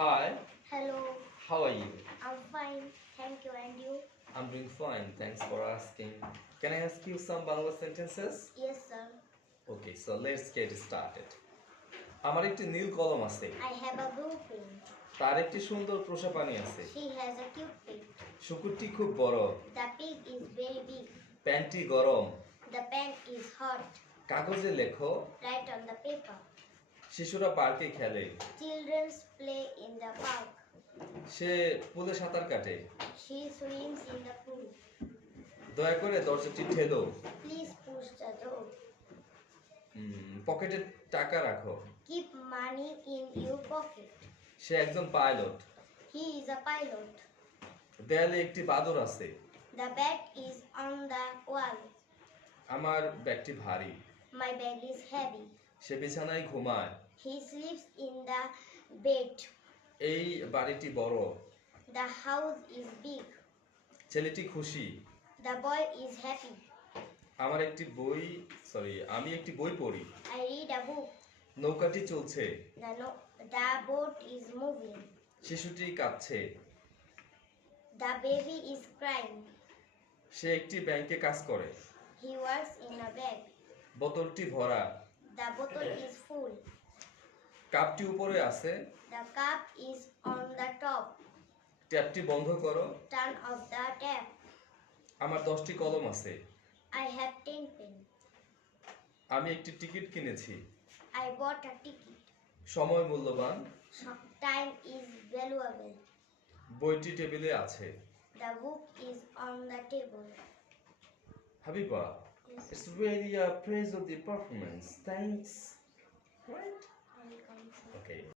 Hi, Hello, how are you? I'm fine. Thank you. And you? I'm doing fine, thanks for asking. Can I ask you some Bangla sentences? Yes, sir. Okay, so let's get started. আমার একটি নীল কলম আছে, I have a blue pen. তার একটি সুন্দর পোষা পানি আছে। She has a cute pig. শুকুরটি খুব বড়, The pig is very big. প্যান্টটি গরম। The pen is hot. কাগজে লেখো, Write on the paper. শিশুরা পার্কে খেলে। Children play in the park. সে পুলে সাঁতার কাটে। She swims in the pool. দয়া করে দরজাটি ঠেলো। Please push the door. পকেটে টাকা রাখো। Keep money in your pocket. সে একজন pilot. He is a pilot. দেয়ালে একটি বাদর আছে। The bag is on the wall. আমার ব্যাগটি ভারী। My bag is heavy. সে বিছানায় ঘুমায়। He sleeps in the bed. এই বাড়িটি বড়। The house is big. ছেলেটি খুশি। The boy is happy. আমি একটি বই পড়ি। I read a book. নৌকাটি চলছে। The boat is moving. শিশুটি কাঁদছে। The baby is crying. সে একটি ব্যাংকে কাজ করে। He works in a bank. বোতলটি ভরা। The bottle is full. কাপটি উপরে আছে। The cup is on the top. ট্যাপটি বন্ধ করো। Turn off the tap. আমার 10টি কলম আছে। I have 10 pen. আমি একটি টিকিট কিনেছি। I bought a ticket. সময় মূল্যবান। Time is valuable. বইটি টেবিলে আছে। The book is on the table. Habiba, Yes. it's really a praise of the performance. Thanks. Right? Welcome, sir. Okay.